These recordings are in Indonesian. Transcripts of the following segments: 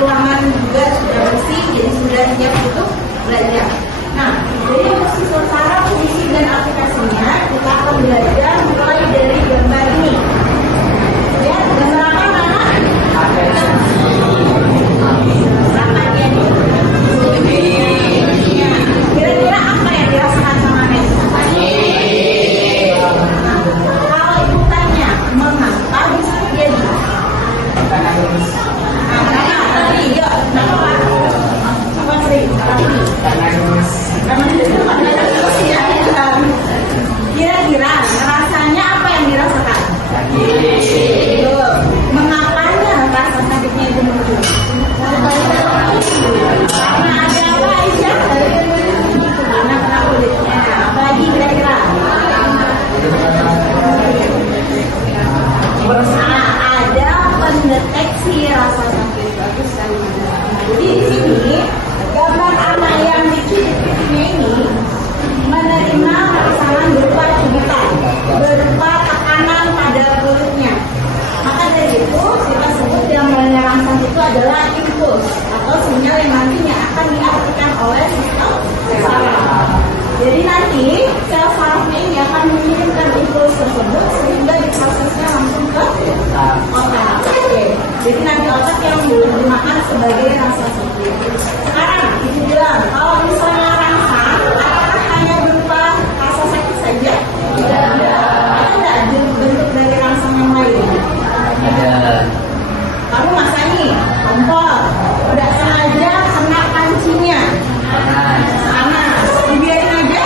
ruangan juga sudah bersih, jadi sudah siap untuk belajar. Nah, jadi untuk secara fungsi dan aplikasinya kita akan belajar mulai dari gambar ini. Ya, gambar apa Nana? Kira-kira apa yang dirasakan sama Messi? Kalau ibu tanya mengapa bisa terjadi? Kira-kira rasanya apa yang dirasakan? Mengapanya rasa sakitnya itu muncul? Karena ada apa Aisyah? Karena kena kulitnya. Apalagi kira-kira? Ada pendeteksi rasa sakit. Bagus sekali. Jadi di sini gambar anak yang di titiknya ini menerima rangsangan berupa cubitan, berupa tekanan pada kulitnya. Maka dari itu kita sebut yang menyerangkan itu adalah impuls atau sinyal yang nantinya akan diartikan oleh sistem saraf. Jadi nanti sel sarafnya ini akan mengirimkan impuls tersebut sehingga diprosesnya langsung ke otak. Jadi nanti otak yang digunakan sebagai rasa sakit. Sekarang ibu bilang kalau misalnya rangsang, apakah hanya berupa rasa sakit saja? Tidak ada. Ada bentuk dari rangsang yang lain? Ada. Kamu masak nih, kompor, udah sengaja kena pancinya. Panas. Dibiarin aja?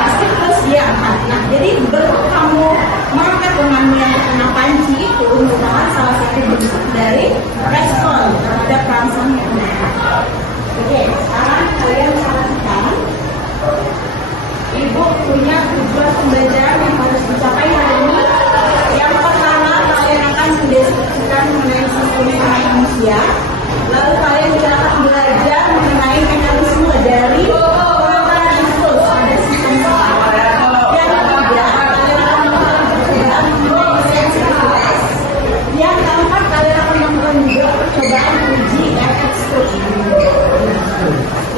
Pasti terus dia angkat. Nah, jadi bentuk kamu mengangkat dengan yang kena panci itu merupakan salah satu bentuk dari respon terhadap rangsang yang ada. Oke, sekarang kalian perhatikan. Ibu punya tujuan pembelajaran yang harus dicapai hari ini. Yang pertama, kalian akan mendeskripsikan mengenai sistem manusia. Lalu kalian juga akan belajar mengenai mekanisme dari pengeluaran impuls pada sistem saraf. Yang ketiga, kalian akan melakukan percobaan mengenai sensitivitas. Yang keempat, kalian akan melakukan juga percobaan uji efek stroke.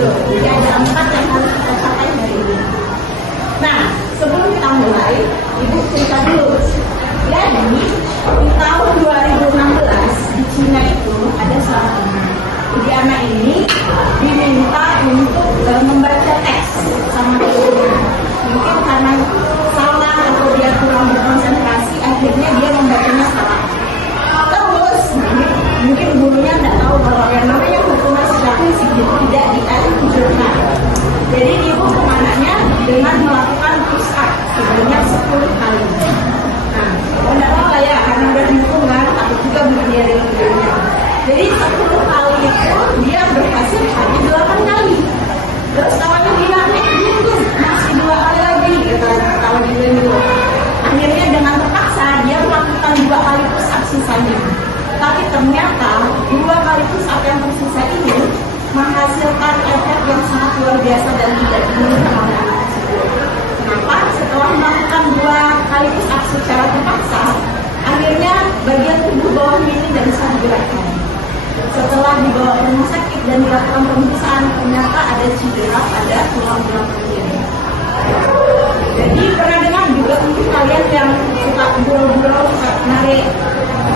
Jadi ada 4 yang harus kita capai hari ini. Nah, sebelum kita mulai, ibu cerita dulu. Jadi, di tahun 2016 di Cina itu ada seorang anak. Jadi anak ini diminta untuk membaca teks sama gurunya. Mungkin karena salah atau dia kurang berkonsentrasi, akhirnya dia membacanya salah. Terus, mungkin gurunya tidak tahu bahwa yang namanya hukum statistik itu tidak dianjurkan. Jadi ibu anaknya dengan melakukan push up sebanyak 10 kali. Nah, tidak apa ya, karena udah dihukum kan, tapi juga berdiri dengan gurunya. Jadi 10 kali itu dia berhasil hanya 8 kali. Terus kawannya bilang, itu masih 2 kali lagi, gitu. Kalau dia gitu. Akhirnya dengan terpaksa dia melakukan 2 kali push up sisanya. Tapi ternyata 2 kali push up yang tersisa ini menghasilkan efek yang sangat luar biasa dan tidak diinginkan oleh anak tersebut. Kenapa? Setelah melakukan 2 kali push up secara terpaksa, akhirnya bagian tubuh bawahnya ini tidak bisa digerakkan. Setelah dibawa ke rumah sakit dan dilakukan pemeriksaan, ternyata ada cedera pada tulang belakangnya. Jadi pernah dengar juga mungkin kalian yang suka burau-burau, suka narik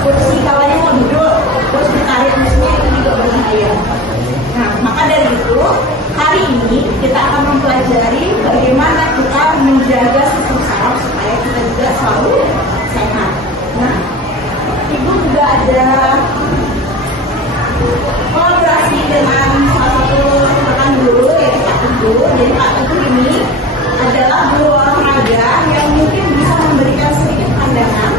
kursi kawannya mau duduk, terus ditarik kursinya, itu juga berbahaya. Nah, maka dari itu, hari ini kita akan mempelajari bagaimana kita menjaga sistem saraf supaya kita juga selalu sehat. Nah, ibu juga ada kolaborasi dengan salah satu rekan guru, yaitu Pak Teguh. Jadi Pak Teguh ini adalah guru olahraga yang mungkin bisa memberikan sedikit pandangan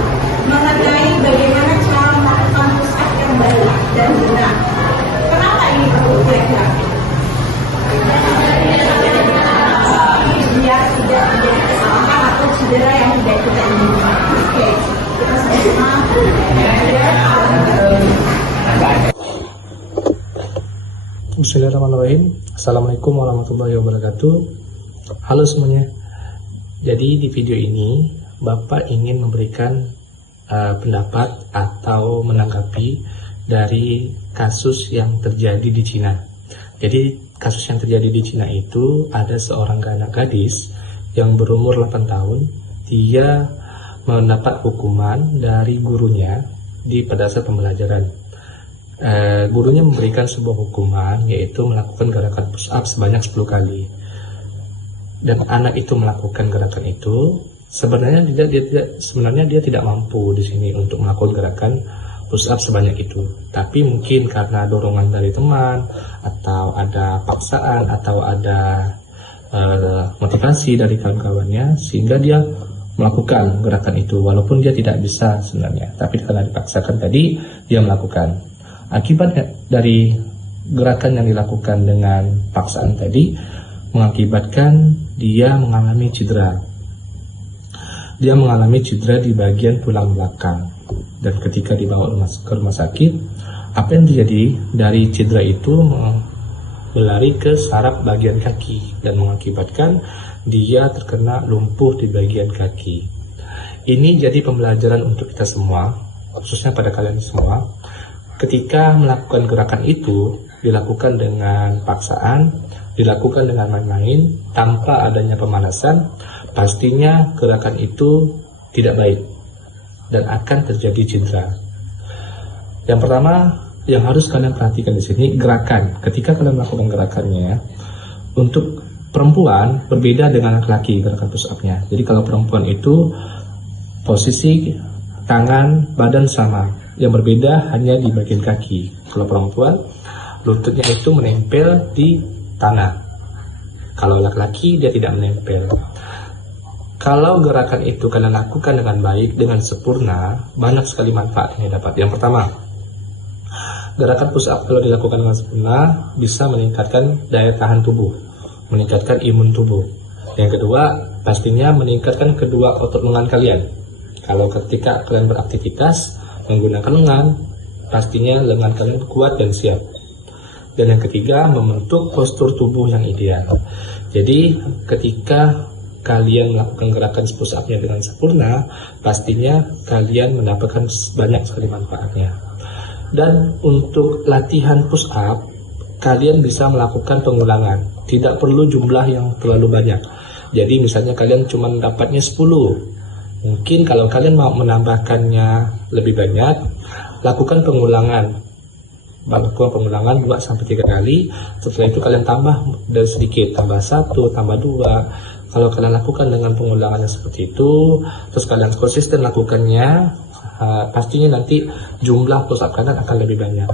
mengenai bagaimana cara melakukan push up yang baik dan benar. Kenapa ini perlu kira-kira? Biar tidak menjadi kesalahan atau cedera yang tidak kita inginkan. Oke, kita sama-sama belajar. Bismillahirrahmanirrahim. Assalamualaikum warahmatullahi wabarakatuh. Halo semuanya. Jadi di video ini Bapak ingin memberikan pendapat atau menanggapi dari kasus yang terjadi di Cina. Jadi kasus yang terjadi di Cina itu ada seorang anak gadis yang berumur 8 tahun. Dia mendapat hukuman dari gurunya pada saat pembelajaran. Gurunya memberikan sebuah hukuman, yaitu melakukan gerakan push up sebanyak 10 kali. Dan anak itu melakukan gerakan itu, sebenarnya dia tidak mampu di sini untuk melakukan gerakan push up sebanyak itu. Tapi mungkin karena dorongan dari teman, atau ada paksaan, atau ada motivasi dari kawan-kawannya, sehingga dia melakukan gerakan itu, walaupun dia tidak bisa sebenarnya, tapi karena dipaksakan tadi, dia melakukan. Akibat dari gerakan yang dilakukan dengan paksaan tadi, mengakibatkan dia mengalami cedera. Dia mengalami cedera di bagian tulang belakang. Dan ketika dibawa ke rumah sakit, apa yang terjadi dari cedera itu berlari ke saraf bagian kaki dan mengakibatkan dia terkena lumpuh di bagian kaki. Ini jadi pembelajaran untuk kita semua, khususnya pada kalian semua. Ketika melakukan gerakan itu, dilakukan dengan paksaan, dilakukan dengan main-main, tanpa adanya pemanasan, pastinya gerakan itu tidak baik dan akan terjadi cedera. Yang pertama, yang harus kalian perhatikan di sini, gerakan. Ketika kalian melakukan gerakannya, untuk perempuan berbeda dengan laki-laki gerakan push up-nya. Jadi kalau perempuan itu posisi tangan, badan sama. Yang berbeda hanya di bagian kaki. Kalau perempuan, lututnya itu menempel di tanah. Kalau laki-laki, dia tidak menempel. Kalau gerakan itu kalian lakukan dengan baik, dengan sempurna, banyak sekali manfaatnya dapat. Yang pertama, gerakan push up kalau dilakukan dengan sempurna bisa meningkatkan daya tahan tubuh, meningkatkan imun tubuh. Yang kedua, pastinya meningkatkan kedua otot lengan kalian. Kalau ketika kalian beraktivitas menggunakan lengan, pastinya lengan kalian kuat dan siap. Dan yang ketiga, membentuk postur tubuh yang ideal. Jadi ketika kalian melakukan gerakan push up-nya dengan sempurna, pastinya kalian mendapatkan banyak sekali manfaatnya. Dan untuk latihan push up, kalian bisa melakukan pengulangan. Tidak perlu jumlah yang terlalu banyak. Jadi misalnya kalian cuma dapatnya 10. Mungkin kalau kalian mau menambahkannya lebih banyak, lakukan pengulangan. Lakukan pengulangan 2-3 kali. Setelah itu kalian tambah dari sedikit, tambah 1, tambah 2. Kalau kalian lakukan dengan pengulangannya seperti itu, terus kalian konsisten lakukannya, pastinya nanti jumlah push up kalian akan lebih banyak.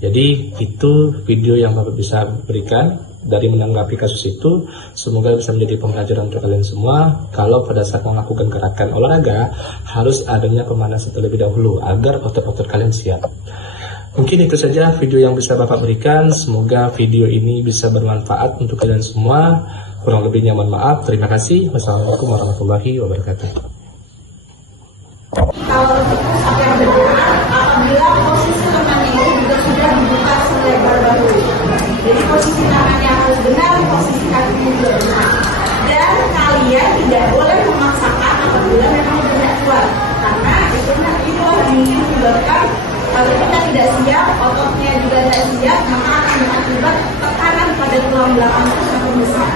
Jadi itu video yang Bapak bisa berikan dari menanggapi kasus itu. Semoga bisa menjadi pembelajaran untuk kalian semua. Kalau pada saat melakukan gerakan olahraga, harus adanya pemanasan terlebih dahulu agar otot-otot kalian siap. Mungkin itu saja video yang bisa Bapak berikan. Semoga video ini bisa bermanfaat untuk kalian semua. Kurang lebihnya mohon maaf. Terima kasih. Wassalamualaikum warahmatullahi wabarakatuh. Kalau push up yang benar, apabila posisi lengannya itu juga sudah dibuka selebar bahu. Jadi posisi tangannya harus benar, posisi kakinya juga benar. Dan kalian tidak boleh memaksakan apabila memang tidak kuat, karena itu akan menyebabkan kalau kita tidak siap, ototnya juga tidak siap, maka akan berakibat tekanan pada tulang belakang itu sangat besar.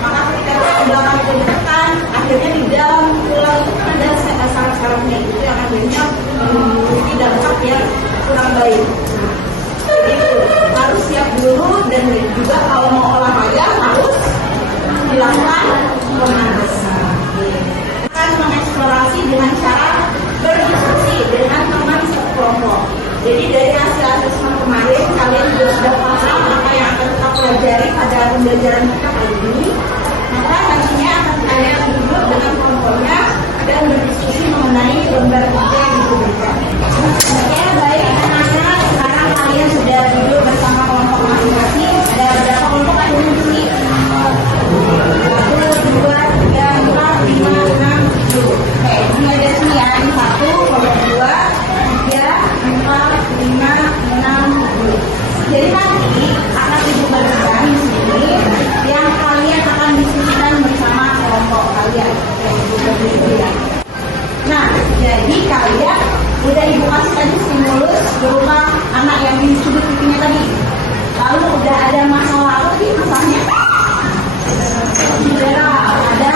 Maka ketika tulang belakang itu ditekan, akhirnya di dalam tulang itu ada saraf-sarafnya itu yang akhirnya memiliki dampak yang kurang baik. Itu harus siap dulu, dan juga kalau mau olahraga harus dilakukan pemanasan. Akan mengeksplorasi dengan cara berdiskusi dengan teman sekelompok. Jadi dari hasil asesmen kemarin, kalian juga sudah paham apa yang akan kita pelajari pada pembelajaran kita kali ini. Maka nantinya akan kalian duduk dengan kelompoknya dan berdiskusi mengenai lembar kerja yang diberikan. Oke, baik anak-anak, sekarang kalian sudah duduk bersama kelompok masing-masing. Ada berapa kelompok yang duduk? 1, 2, 3, 4, 5, 6, 7. Oke, mulai dari sini ya. 1, kelompok 2, 3, 4, 5, 6, 7. Jadi nanti akan ibu bagikan di sini yang kalian akan diskusikan bersama kelompok kalian. Nah, jadi kalian udah ibu kasih tadi stimulus berupa yang di sudut pipinya tadi. Lalu udah ada masalah apa sih masalahnya? Cedera, ada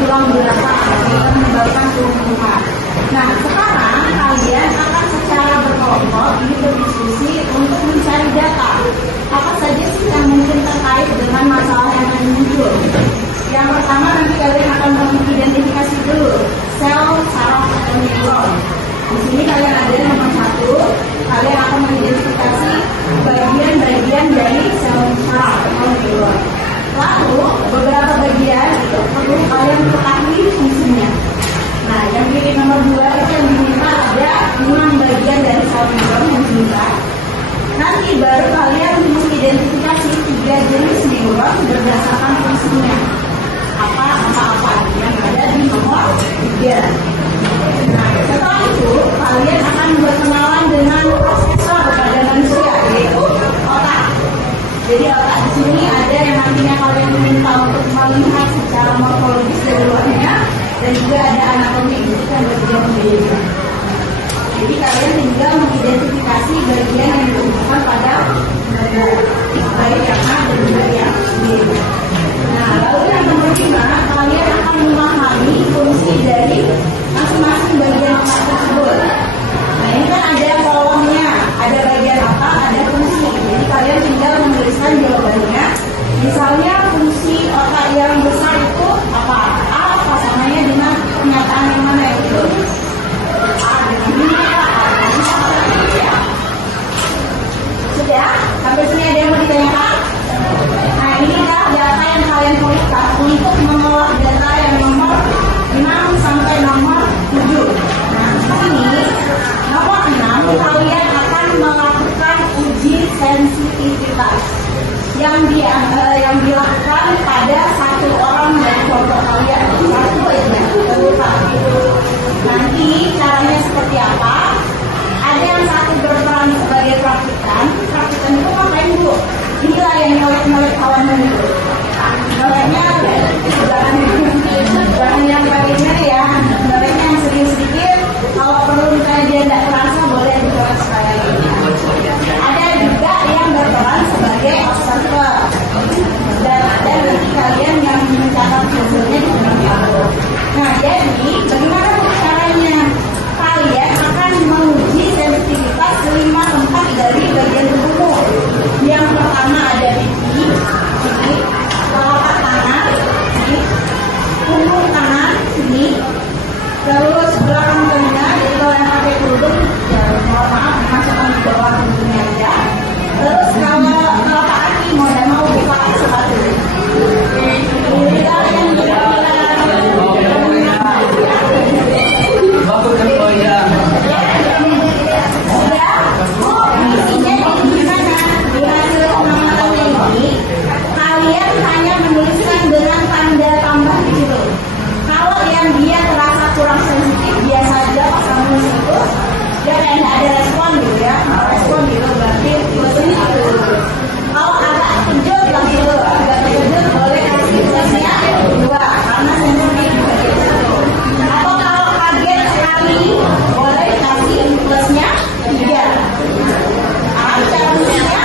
tulang belakang yang menyebabkan kelumpuhan. Nah, sekarang kalian akan secara berkelompok ini berdiskusi untuk mencari data apa saja sih yang mungkin terkait dengan masalah yang akan muncul. Yang pertama nanti kalian akan mengidentifikasi dulu sel saraf atau neuron. Di sini kalian ada nomor 1, kalian akan mengidentifikasi bagian-bagian dari sel saraf atau neuron. Lalu beberapa bagian itu perlu kalian ketahui fungsinya. Nah, yang pilih nomor 2 itu yang diminta ada 6 bagian dari sel neuron yang diminta. Nanti baru kalian mengidentifikasi 3 jenis neuron berdasarkan fungsinya. Apa-apa yang ada di nomor 3. Nah, setelah itu kalian akan berkenalan dengan prosesor pada manusia, yaitu otak. Jadi otak di sini ada yang nantinya kalian diminta untuk melihat secara morfologis dari luarnya, dan juga ada anatomi yang berbeda-beda. Jadi kalian tinggal mengidentifikasi bagian yang dibutuhkan pada baik yang A dan juga yang B. Nah, lalu yang nomor 5, kalian akan memahami fungsi dari masing-masing bagian otak tersebut. Nah, ini kan ada kolomnya, ada bagian apa, ada fungsi. Jadi kalian tinggal menuliskan jawabannya. Misalnya fungsi otak yang besar itu apa? A pasangannya dengan pernyataan yang mana itu? A dengan ini, ya. Sudah? Sampai sini ada yang mau ditanyakan? Nah, inilah data yang kalian perlukan untuk mengolah data yang nomor 6 sampai nomor 7. Nah, ini nomor 6 kalian akan melakukan uji sensitivitas yang dilakukan pada satu orang dari kelompok kalian. Satu aja, terlupa. Nanti caranya seperti apa? Ada yang satu berperan sebagai praktikan itu ngapain bu? Inilah yang nyolek-nyolek kawannya itu. Nyoleknya jangan yang baiknya ya, nyoleknya yang sedikit-sedikit. Kalau perlu misalnya dia tidak terasa, boleh dicolek sekali lagi. Ada juga yang berperan sebagai observer, dan ada nanti kalian yang mencatat hasilnya di belakang. Nah, jadi bagaimana caranya? Kalian akan menguji sensitivitas 5 tempat dari bagian tubuhmu. Yang pertama ada pipi, telapak tangan, punggung tangan, sini, terus belakang telinga. Jadi kalau yang pakai kerudung, ya mohon maaf, masukkan di bawah punggungnya aja. Terus kalau telapak kaki mau dan mau buka sepatu. Ini kalian kalian hanya menuliskan dengan tanda tambah di situ. Kalau yang dia terasa kurang sensitif, biasa aja pas kamu nulis itu dia kayak nggak ada respon gitu ya, respon gitu berarti tulisnya itu. Kalau agak kejut langsung agak kejut boleh kasih tulisnya 2 karena sensitif bagian situ. Atau kalau kaget sekali boleh kasih tulisnya 3. Cara tulisnya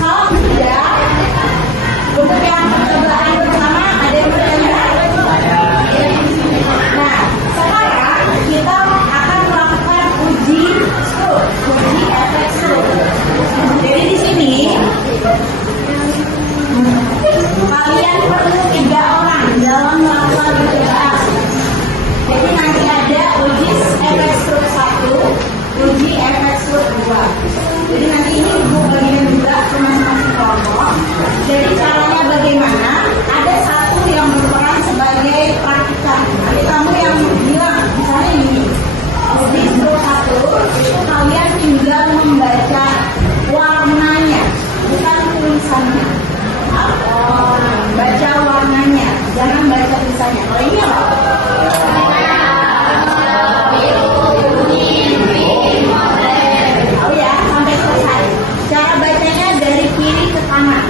kalau tidak, untuk yang percobaan pertama ada yang bertanya. Nah, sekarang kita akan melakukan uji efek stroke. Jadi di sini kalian perlu 3 orang dalam melakukan percobaan. Jadi nanti ada uji efek stroke 1, uji efek stroke 2. Jadi nanti ini ibu bagian juga ke masing-masing kelompok. Jadi caranya bagaimana? Ada satu yang berperan sebagai praktikan. Jadi kamu yang bilang, misalnya ini, uji stroke 1 itu kalian tinggal membaca warnanya, bukan tulisannya. Baca warnanya, jangan baca tulisannya. Kalau ini apa? Oh ya, sampai selesai. Cara bacanya dari kiri ke kanan.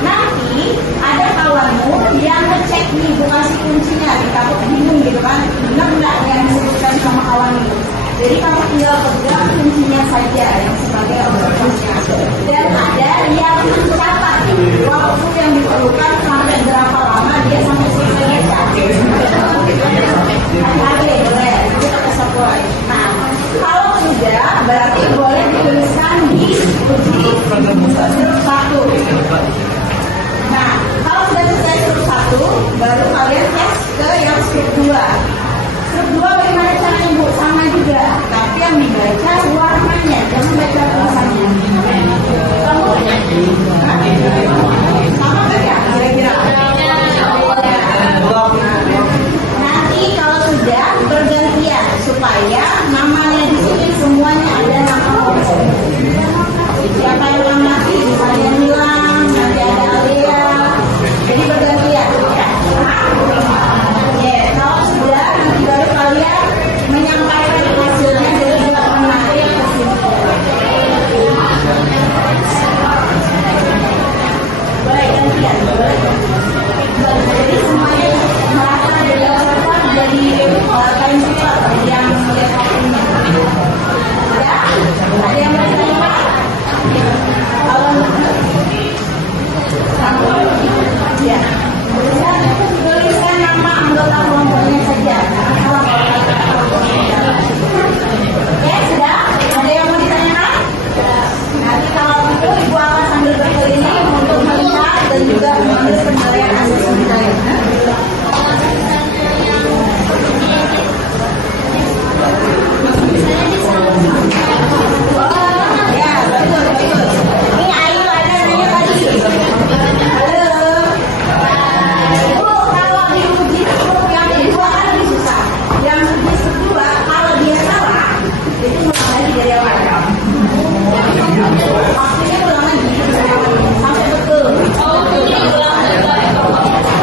Nanti ada kawanmu yang ngecek nih bukan si kuncinya, kita bingung gitu kan, benar nggak yang disebutkan sama kawan itu. Jadi kamu tinggal pegang kuncinya saja. kalian tuliskan di grup 1. Nah, kalau sudah selesai grup 1, baru kalian tes ke yang grup 2. Grup 2 bagaimana caranya Bu? Sama juga, tapi yang dibaca warnanya, jangan baca tulisannya. Kamu sama nggak ya? Kira-kira. Nanti kalau sudah bergantian supaya namanya di sini semuanya ada nama orang. Siapa yang amati, kalian bilang, nanti ada Alia. Jadi bergantian. Ya, kalau sudah nanti baru kalian menyampaikan hasilnya dari dua penari yang baik, gantian. Jadi semuanya merasa dari awal jadi prinsipal yang melihat hasilnya. Ya, ada yang bertanya? Kalau ya, tuliskan nama anggota kelompoknya saja. Ya, sudah. Ada yang mau ditanyakan? Nanti kalau itu Ibu akan sambil berkeliling untuk melihat dan juga mengambil penilaian hasil penilaian. Ya, betul, betul. Ini Ayu ada nanya tadi. Halo. Bu, kalau diuji yang kedua kan lebih susah. Yang uji kedua, kalau dia salah, itu ulang lagi dari awal. Maksudnya ulang lagi sampai betul.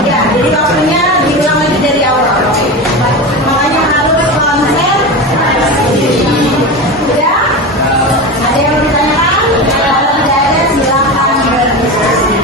Ya, jadi waktunya diulang lagi dari awal. Makanya harus konsen. Ya, ada yang mau ditanyakan? Kalau tidak ada, silakan berdiskusi.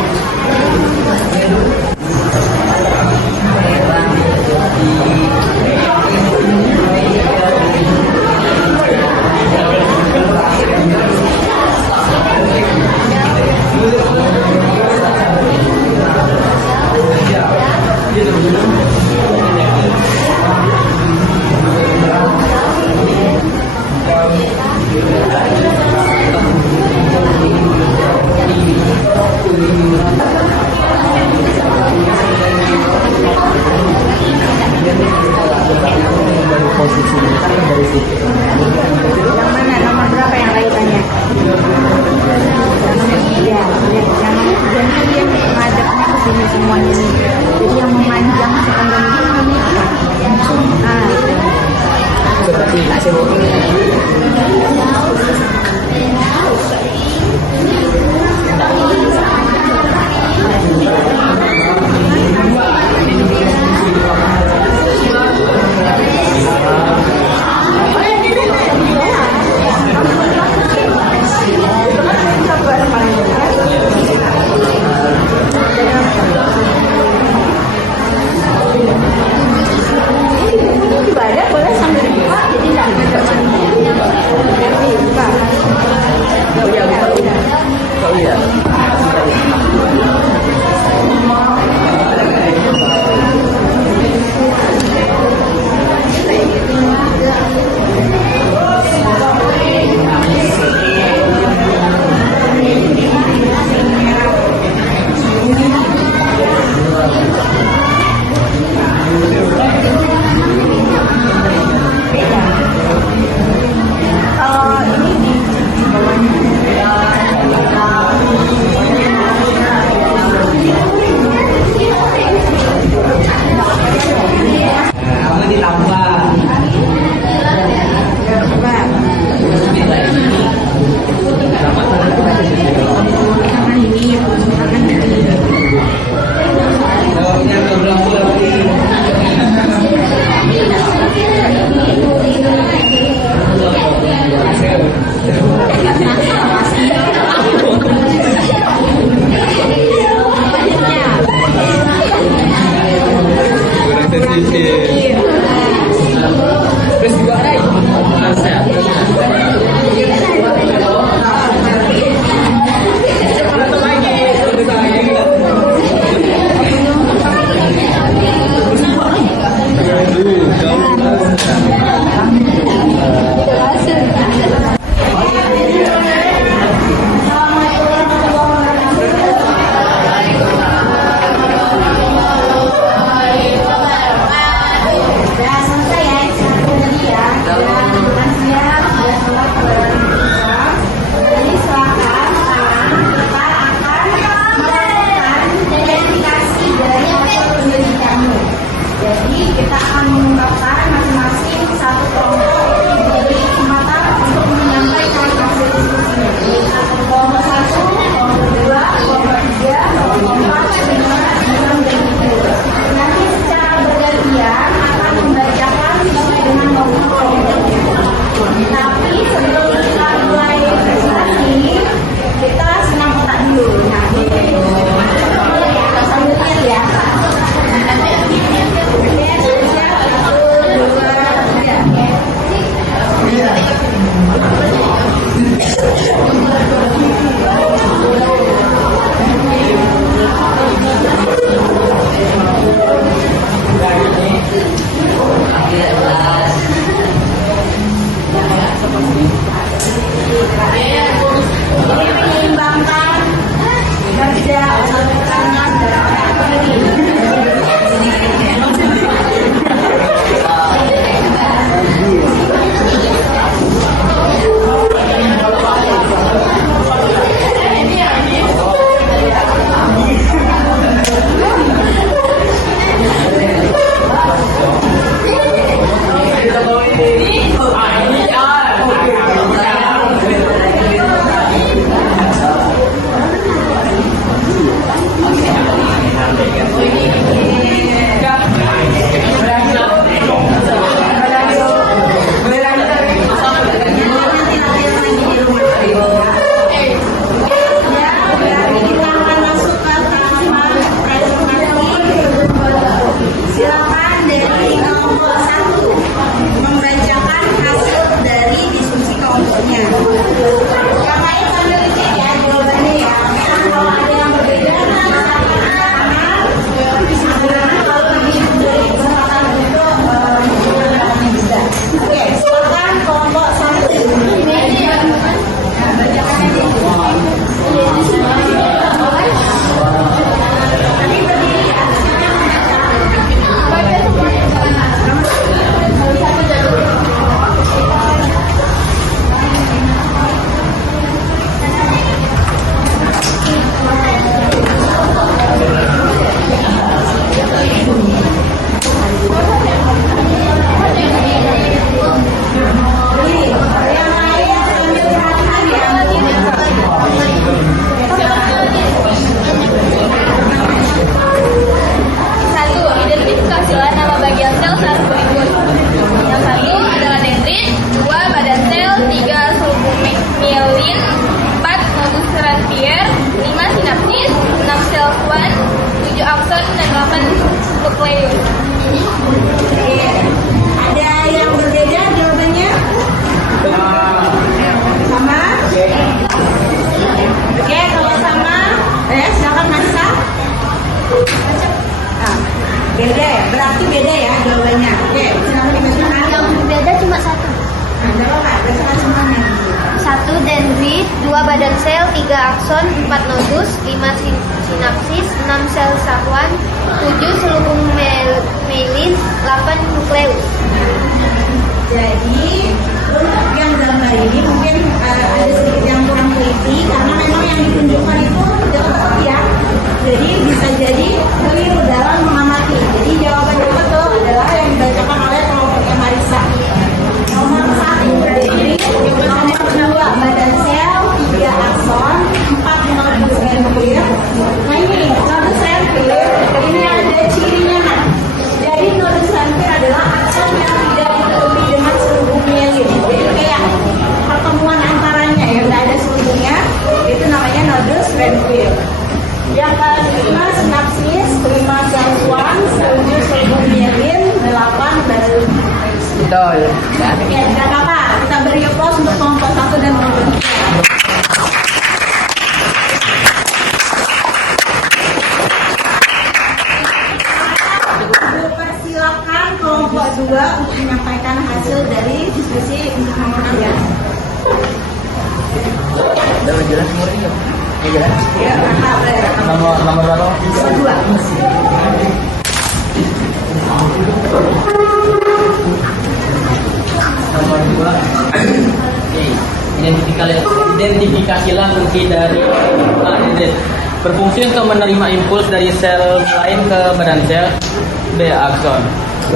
Yang mana? Nomor berapa yang Ayu tanya? Yang nomor 3 dia menghadapnya ke sini semuanya nih. Jadi yang memanjang sepanjang ini namanya apa? Seperti kasih ibadah boleh sambil dibuka, jadi nggak ada myelin, 4 nodus Ranvier, 5 sinapsis, 6 sel Schwann, 7 akson, dan 8 nukleus. Oke. Ada yang berbeda jawabannya? Sama? Oke, kalau sama, silakan Marisa. Beda ya? Berarti beda ya jawabannya. Oke, silakan dimasukkan. Yang berbeda cuma satu. Nah, berarti semuanya. 1 dendrit, 2 badan sel, 3 akson, 4 nodus, 5 sinapsis, 6 sel Schwann, 7 selubung myelin, 8 nukleus. Jadi untuk yang gambar ini mungkin ada sedikit yang kurang teliti karena memang yang ditunjukkan itu tidak betul ya. Jadi bisa jadi keliru dalam mengamati. Jadi jawaban yang betul adalah yang dibacakan oleh kelompoknya Marisa. Nomor 1 dendrit, nomor 2 badan sel, 3 akson, 4 nodus Ranvier. Nah ini nodus Ranvier ini ada cirinya. Jadi nodus Ranvier adalah akson yang tidak ditutupi dengan selubung myelin. Jadi kayak pertemuan antaranya ya, nggak ada selubungnya. Itu namanya nodus Ranvier. Yang kelima sinapsis, 5 sel Schwann, 7 selubung myelin, 8 baru. Betul. Oke, tidak apa-apa. Kita beri aplaus untuk kelompok 1 dan kelompok 3. Persilakan kelompok 2 untuk menyampaikan hasil dari diskusi untuk nomor 3. Udah jelas semuanya. Ya jelas. Ya, Nomor berapa? nomor 2. Nomor 2. Oke. Identifikasilah fungsi dari ADZ. Berfungsi untuk menerima impuls dari sel lain ke badan sel. B. Akson.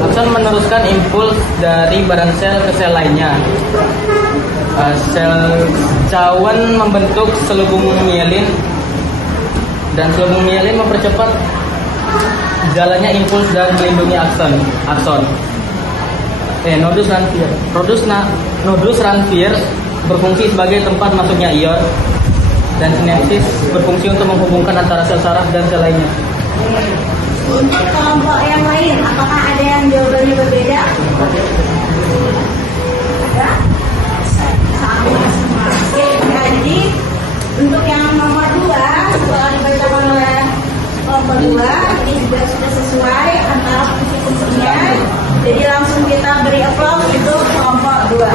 Akson meneruskan impuls dari badan sel ke sel lainnya. Sel Schwann membentuk selubung myelin dan selubung myelin mempercepat jalannya impuls dan melindungi akson. Nodus Ranvier. Nodus Ranvier berfungsi sebagai tempat masuknya ion dan sinapsis berfungsi untuk menghubungkan antara sel saraf dan sel lainnya. Untuk kelompok yang lain, apakah ada yang jawabannya berbeda? Ada? Sama semua. Oke, jadi untuk yang nomor 2 setelah dibacakan oleh kelompok 2 ini juga sudah sesuai antara fungsi-fungsinya. Jadi langsung kita beri aplaus untuk kelompok 2.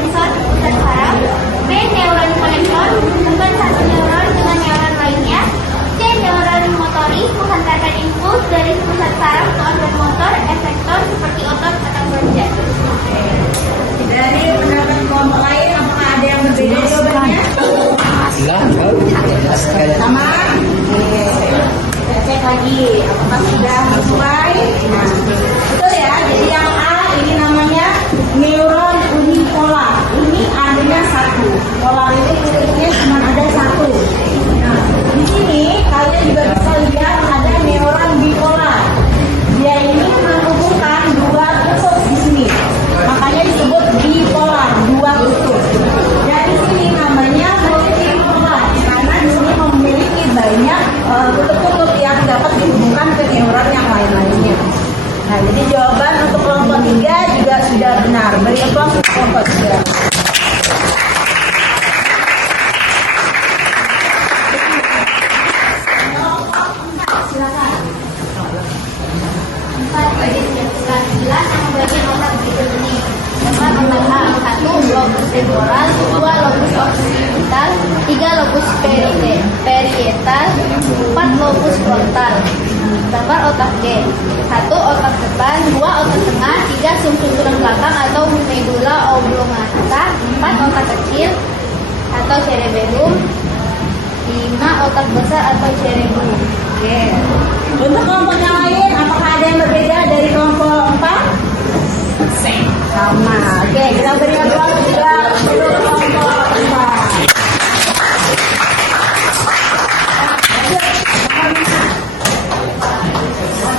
Pusat saraf, B neuron konektor, hubungkan satu neuron dengan neuron lainnya. C neuron motorik, menghantarkan impuls dari pusat saraf ke organ motor, efektor seperti otot atau gonjang. Dari pendapat kelompok lain, apakah ada yang berbeda jawabannya? Sama? Oke. Kita cek lagi, apakah sudah sesuai? Nah, betul ya. Jadi yang A ini namanya neuron unipolar. Ini adanya 1. Polar itu titiknya cuma ada 1. Nah, di sini kalian juga bisa lihat ada neuron bipolar. Dia ini menghubungkan 2 kutub di sini. Makanya disebut bipolar, 2 kutub. Dan di sini namanya multipolar karena di sini memiliki banyak kutub-kutub yang dapat dihubungkan ke neuron yang lain-lainnya. Nah, jadi jawaban untuk kelompok 3 juga sudah benar. Beri aplaus untuk kelompok 3. Silakan. 4 bagian jelas yang bagian otak berikut ini. Otak A, 1 lobus temporal, 2 lobus occipital, 3 lobus parietal, 4 lobus frontal. Gambar otak G, 1 otak depan, 2 otak tengah, 3 sumsum tulang belakang atau medulla oblongata, 4 otak kecil atau cerebellum, 5 otak besar atau cerebellum. Oke. Untuk kelompok yang lain, apakah ada yang berbeda dari kelompok 4? Sama. Oke, kita beri aplaus juga untuk kelompok 4.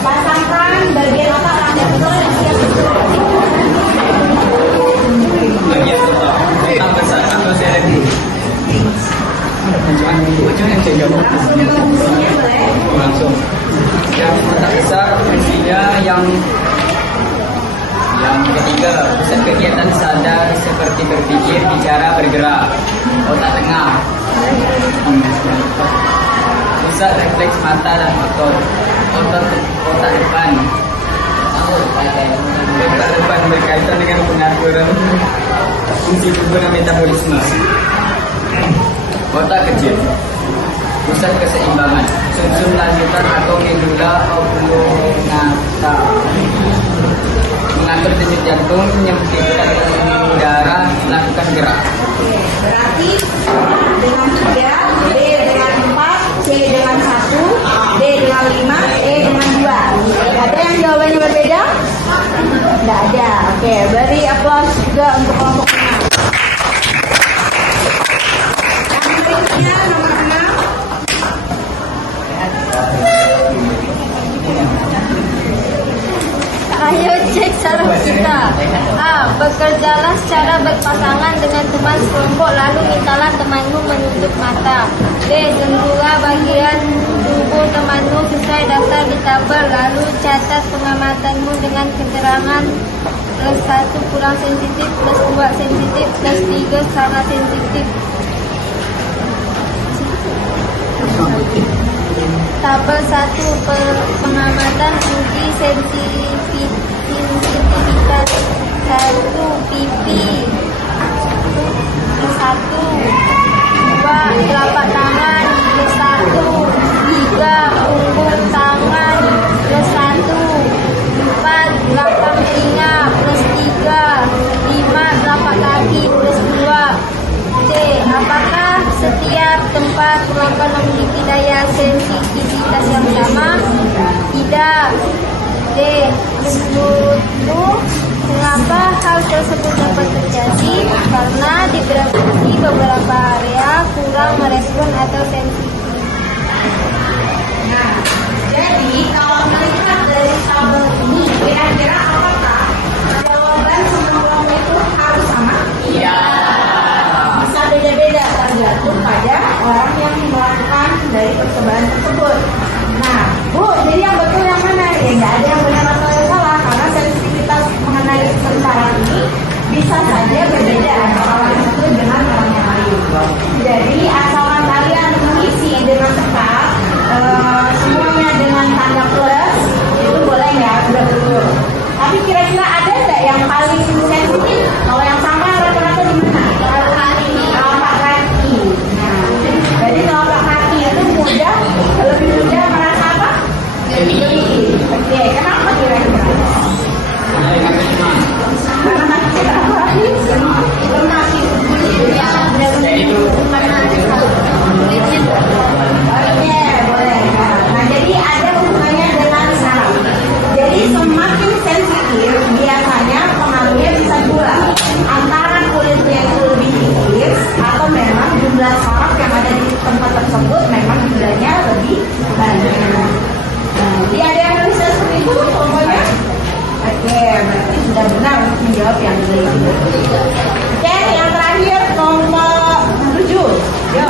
Pasangkan bagian apa rangkaian betul yang siap betul? Bagian betul. Tambah satu saya lagi. Macam yang saya jawab. Langsung. Yang otak besar fungsinya yang ketiga, pusat kegiatan sadar seperti berpikir, bicara, bergerak. Otak tengah, pusat refleks mata dan otot. Otak depan, otak depan berkaitan dengan pengaturan fungsi tubuh dan metabolisme. Otak kecil, pusat keseimbangan, sumsum lanjutan atau medula oblongata, mengatur denyut jantung, menyempitkan darah, melakukan gerak. Oke, berarti A dengan 3, B dengan 4, C dengan 1, D dengan 5, E dengan 2. Ada yang jawabannya berbeda? Tidak ada. Oke, beri aplaus juga untuk kelompok 6. Yang berikutnya nomor 6. Ayo cek saraf kita. A. Bekerjalah secara berpasangan dengan teman sekelompok, lalu mintalah temanmu menunjuk mata. B. Tentulah bagian tubuh temanmu sesuai daftar di tabel, lalu catat pengamatanmu dengan keterangan +1 kurang sensitif, +2 sensitif, +3 sangat sensitif. Tabel 1 pengamatan uji sensitivitas 1 pipi +1, 2 telapak tangan +1, 3 punggung tangan +1, 4 belakang telinga +3, 5 telapak kaki +2. C. Apakah setiap tempat ruangan memiliki daya sensitivitas yang sama? Tidak. D. Menurutmu, mengapa hal tersebut dapat terjadi? Karena di beberapa area kurang merespon atau sensitif. Nah, jadi kalau melihat dari tabel ini, kira-kira apakah jawaban semua kelompok itu harus sama? Iya. Bisa beda-beda tergantung pada orang yang melakukan dari percobaan tersebut. Nah, Bu, jadi yang betul yang mana? Ya nggak ada yang benar atau yang salah, karena sensitivitas mengenai tentara ini bisa saja berbeda antara orang satu dengan orang yang lain. Jadi asalkan kalian mengisi dengan tepat, semuanya dengan tanda plus, itu boleh ya, udah betul. Tapi kira-kira ada nggak yang paling sensitif? Kalau yang sama rata-rata di mana? Telapak kaki. Nah, jadi telapak kaki itu lebih mudah merasa apa? Oke, kenapa kira-kira? Karena kaki apa lagi? Lemah. Oke, boleh. Nah, jadi ada hubungannya dengan saraf. Jadi semakin sensitif, biasanya pengaruhnya bisa dua. Antara kulitnya itu lebih tipis, atau memang jumlah saraf yang ada di tempat tersebut memang jumlahnya lebih banyak. Nah, jadi ada yang bisa seperti itu pokoknya. Oke, berarti sudah benar untuk menjawab yang ini. Oke, yang terakhir nomor 7. Ya,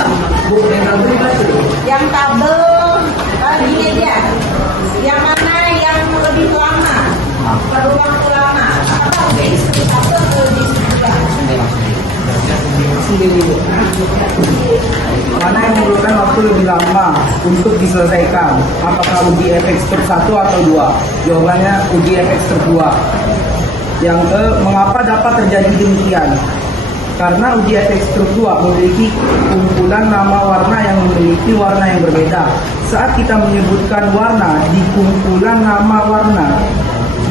Bu, yang tabel ini aja. Yang mana yang lebih lama? Berulang lama. Apakah lebih satu atau lebih sekian? Mana yang memerlukan waktu lebih lama untuk diselesaikan? Apakah uji efek step 1 atau 2? Jawabannya uji efek step 2. Yang ke, mengapa dapat terjadi demikian? Karena uji efek step 2 memiliki kumpulan nama warna yang memiliki warna yang berbeda. Saat kita menyebutkan warna di kumpulan nama warna,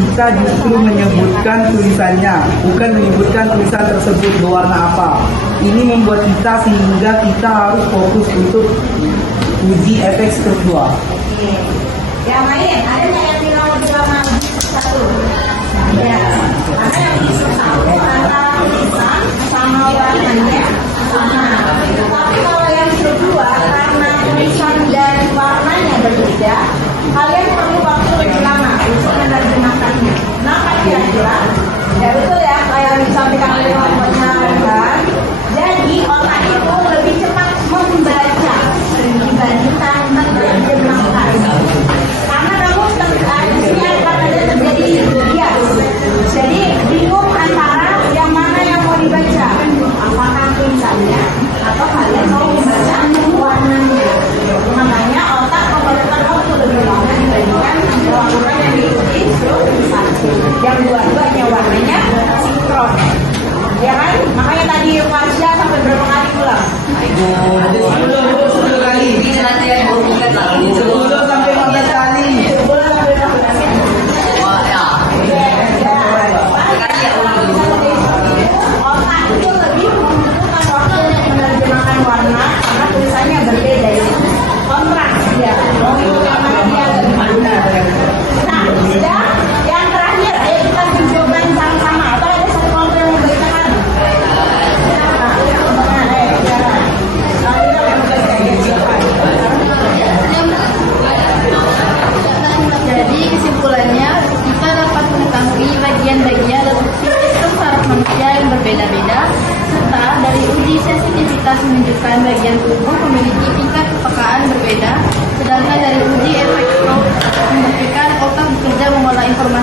kita justru menyebutkan tulisannya, bukan menyebutkan tulisan tersebut berwarna apa. Ini membuat kita sehingga kita harus fokus untuk uji efek step 2. Oke. Yang lain, ada nggak yang bilang lebih lama satu? Ya, karena yang di satu antara tulisan sama warnanya sama. Tapi kalau yang kedua, karena tulisan dan warnanya berbeda, kalian perlu waktu lebih lama untuk menerjemahkan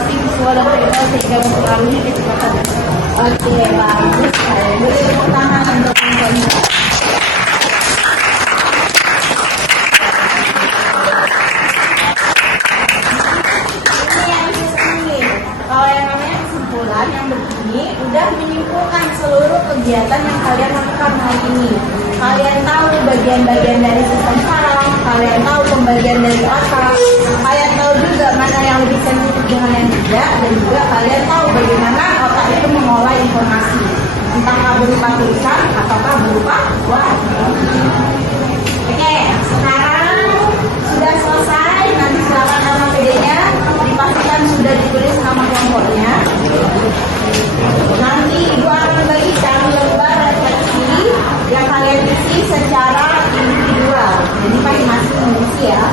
konsentrasi visual dan verbal sehingga mempengaruhi kecepatan. Oke, bagus. Boleh tepuk tangan untuk konsentrasi. Kalau yang namanya kesimpulan yang begini udah menyimpulkan seluruh kegiatan yang kalian lakukan hari ini. Kalian tahu bagian-bagian dari sistem saraf, kalian tahu pembagian dari otak, kalian tahu juga mana yang lebih sensitif dengan yang tidak, dan juga kalian tahu bagaimana otak itu mengolah informasi, entah berupa tulisan ataukah berupa warna. Oke, sekarang sudah selesai. Nanti silakan nama PD-nya dipastikan sudah ditulis nama kelompoknya. Nanti ibu akan bagikan lembar refleksi yang kalian isi secara individual. Jadi masing-masing mengisi ya.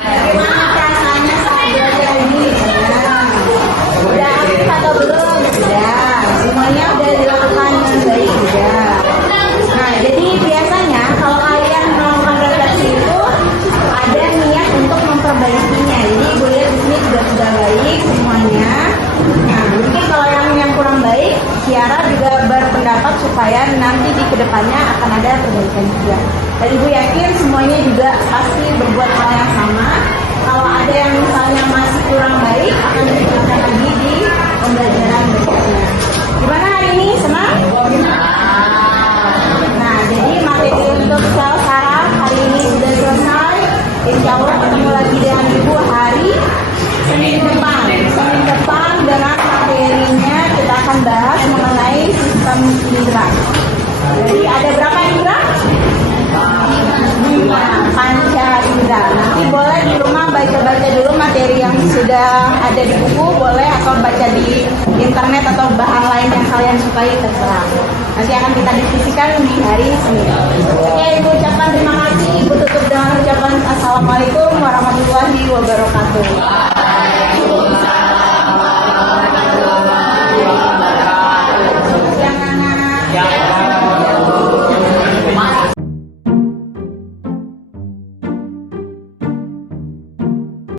Bagaimana perasaannya saat belajar ini? Udah aktif atau belum? Sudah. Semuanya udah dilakukan dengan baik? Sudah. Nah, jadi biasanya kalau kalian melakukan refleksi itu ada niat untuk memperbaikinya. Jadi ibu lihat di sini sudah baik semuanya. Nah, mungkin kalau yang kurang baik, Kiara juga berpendapat supaya nanti di kedepannya akan ada perbaikan juga. Dan ibu yakin semuanya juga pasti berbuat hal yang sama. Kalau ada yang misalnya masih kurang baik, akan dilakukan lagi di pembelajaran berikutnya. Gimana hari ini? Senang? Nah, jadi materi untuk sel saraf hari ini sudah selesai. Insya Allah ketemu lagi dengan ibu hari Senin depan. Senin depan dengan materinya kita akan bahas mengenai sistem indera. Jadi ada berapa indera? 5 panca indera. Nanti boleh di rumah baca-baca dulu materi yang sudah ada di buku, boleh, atau baca di internet atau bahan lain yang kalian sukai, terserah. Nanti akan kita diskusikan di hari Senin. Oke, ibu ucapkan terima kasih. Ibu